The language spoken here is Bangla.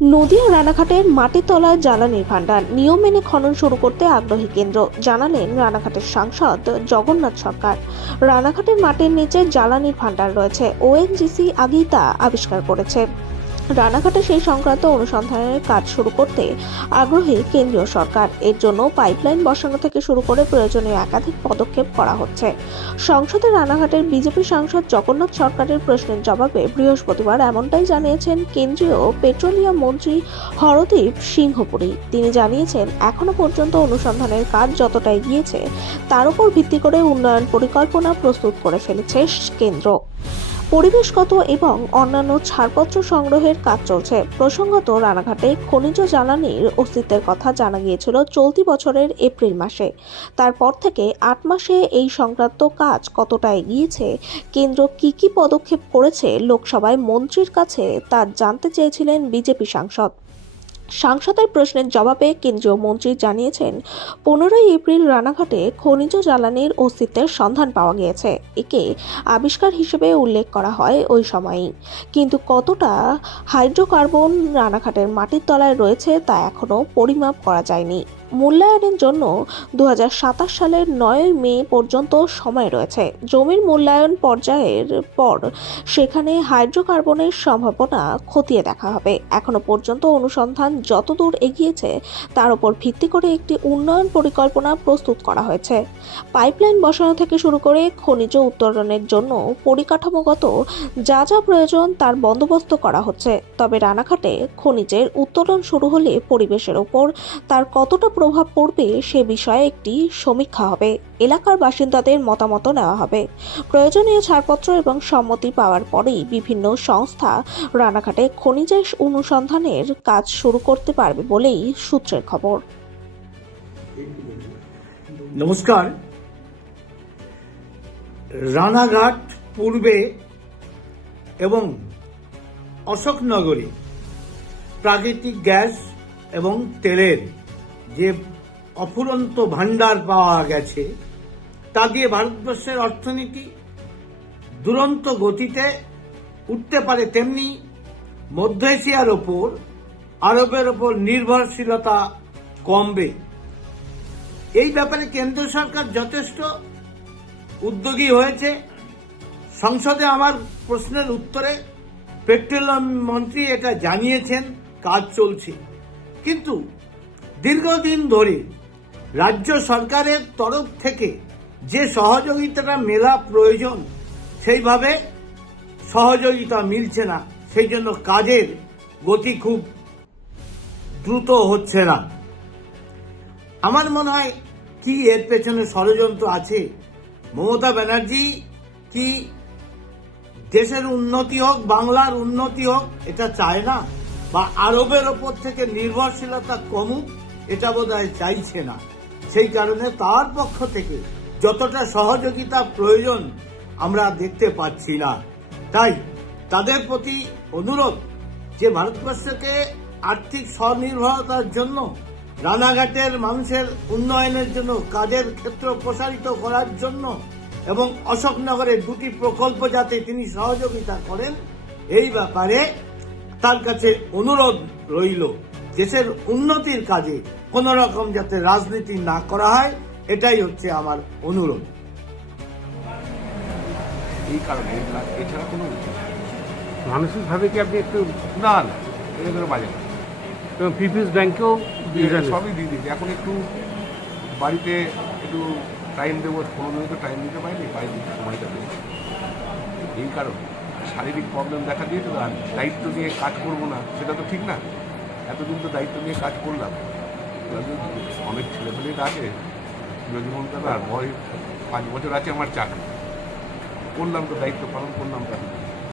নদিয়া রানাঘাটের মাটির তলায় জ্বালানির ভান্ডার নিয়ম মেনে খনন শুরু করতে আগ্রহী কেন্দ্র, জানালেন রানাঘাটের সাংসদ জগন্নাথ সরকার। রানাঘাটের মাটির নিচে জ্বালানির ভান্ডার রয়েছে, ওএনজিসি আগেই তা আবিষ্কার করেছে। রানাঘাটে সেই সংক্রান্ত অনুসন্ধানের কাজ শুরু করতে আগ্রহী কেন্দ্রীয় সরকার। এর জন্য পাইপলাইন বসানো থেকে শুরু করে প্রয়োজনীয় একাধিক পদক্ষেপ করা হচ্ছে। সংসদে রানাঘাটের বিজেপি সাংসদ জগন্নাথ সরকারের প্রশ্নের জবাবে বৃহস্পতিবার এমনটাই জানিয়েছেন কেন্দ্রীয় পেট্রোলিয়াম মন্ত্রী হরদীপ সিংহপুরী। তিনি জানিয়েছেন, এখনো পর্যন্ত অনুসন্ধানের কাজ যতটা এগিয়েছে তার উপর ভিত্তি করে উন্নয়ন পরিকল্পনা প্রস্তুত করে ফেলেছে কেন্দ্র। পরিবেশগত এবং অন্যান্য ছাড়পত্র সংগ্রহের কাজ চলছে। প্রসঙ্গত, রানাঘাটে খনিজ জ্বালানির অস্তিত্বের কথা জানা গিয়েছিল চলতি বছরের এপ্রিল মাসে। তারপর থেকে ৮ মাসে এই সংক্রান্ত কাজ কতটা এগিয়েছে, কেন্দ্র কি পদক্ষেপ করেছে, লোকসভায় মন্ত্রীর কাছে তা জানতে চেয়েছিলেন বিজেপি সাংসদ। সাংসদের প্রশ্নের জবাবে কেন্দ্রীয় মন্ত্রী জানিয়েছেন, 15 এপ্রিল রানাঘাটে খনিজ জ্বালানির অস্তিত্বের সন্ধান পাওয়া গিয়েছে। একে আবিষ্কার হিসেবে উল্লেখ করা হয় ওই সময়ই, কিন্তু কতটা হাইড্রোকার্বন রানাঘাটের মাটির তলায় রয়েছে তা এখনো পরিমাপ করা যায়নি। মূল্যায়নের জন্য 2027 সালের 9 মে পর্যন্ত সময় রয়েছে। জমির মূল্যায়ন পর্যায়ের পর সেখানে হাইড্রোকার্বনের সম্ভাবনা খতিয়ে দেখা হবে। এখনো পর্যন্ত অনুসন্ধান যতদূর এগিয়েছে তার উপর ভিত্তি করে একটি উন্নয়ন পরিকল্পনা প্রস্তুত করা হয়েছে। পাইপলাইন বসানো থেকে শুরু করে খনিজ উত্তোলনের জন্য পরিকাঠামোগত যা যা প্রয়োজন তার বন্দোবস্ত করা হচ্ছে। তবে রানাঘাটে খনিজের উত্তোলন শুরু হলে পরিবেশের ওপর তার কতটা প্রভাব পড়বে সে বিষয়ে একটি সমীক্ষা হবে। এলাকার বাসিন্দাদের মতামত নেওয়া হবে। প্রয়োজনীয় ছাড়পত্র এবং সম্মতি পাওয়ার পরেই বিভিন্ন সংস্থা রানাঘাটে খনিজের অনুসন্ধানের কাজ শুরু করতে পারবে বলেই সূত্রের খবর। নমস্কার। রানাঘাট পূর্বে এবং অশোকনগরে প্রাকৃতিক গ্যাস এবং তেলের যে অফুরন্ত ভান্ডার পাওয়া গেছে তা দিয়ে ভারতবর্ষের অর্থনীতি দুরন্ত গতিতে উঠতে পারে, তেমনি মধ্য এশিয়ার ওপর আরবের ওপর নির্ভরশীলতা কমবে। এই ব্যাপারে কেন্দ্র সরকার যথেষ্ট উদ্যোগী হয়েছে। সংসদে আমার প্রশ্নের উত্তরে পেট্রোলিয়াম মন্ত্রী এটা জানিয়েছেন, কাজ চলছে। কিন্তু দীর্ঘদিন ধরে রাজ্য সরকারের তরফ থেকে যে সহযোগিতাটা মেলা প্রয়োজন সেইভাবে সহযোগিতা মিলছে না, সেই জন্য কাজের গতি খুব দ্রুত হচ্ছে না। আমার মনে হয় কি এর পেছনে ষড়যন্ত্র আছে। মমতা ব্যানার্জি কি দেশের উন্নতি হোক, বাংলার উন্নতি হোক এটা চায় না, বা আরবের ওপর থেকে নির্ভরশীলতা কমুক এটা বোধহয় চাইছে না। সেই কারণে তার পক্ষ থেকে যতটা সহযোগিতা প্রয়োজন আমরা দেখতে পাচ্ছি না। তাই তাদের প্রতি অনুরোধ যে ভারতবর্ষকে আর্থিক স্বনির্ভরতার জন্য, রানাঘাটের মানুষের উন্নয়নের জন্য, কাজের ক্ষেত্র প্রসারিত করার জন্য এবং অশোকনগরের 2টি প্রকল্প যাতে তিনি সহযোগিতা করেন, এই ব্যাপারে তার কাছে অনুরোধ রইল। দেশের উন্নতির কাজে কোন রকম যাতে রাজনীতি না করা হয়, এটাই হচ্ছে আমার অনুরোধ। এই কারণে এছাড়া কোনো মানসিকভাবে কি আপনি একটু না এটা করে বাজে না, এবং পিপিএস ব্যাংকেও সবই দিয়ে দিয়েছে। এখন একটু বাড়িতে একটু টাইম দেবো, 15 মিনিট টাইম দিতে পারিনি, বাড়িতে সময়টা দেবো। এই কারণে শারীরিক প্রবলেম দেখা দিয়েছে। আর দায়িত্ব নিয়ে কাজ করবো না সেটা তো ঠিক না। এতদিন তো দায়িত্ব নিয়ে কাজ করলাম, অনেক ছেলেপেলেরা আছে জীবন আর বয়স 5 বছর আছে আমার চাকরি করলাম, তো দায়িত্ব পালন করলাম।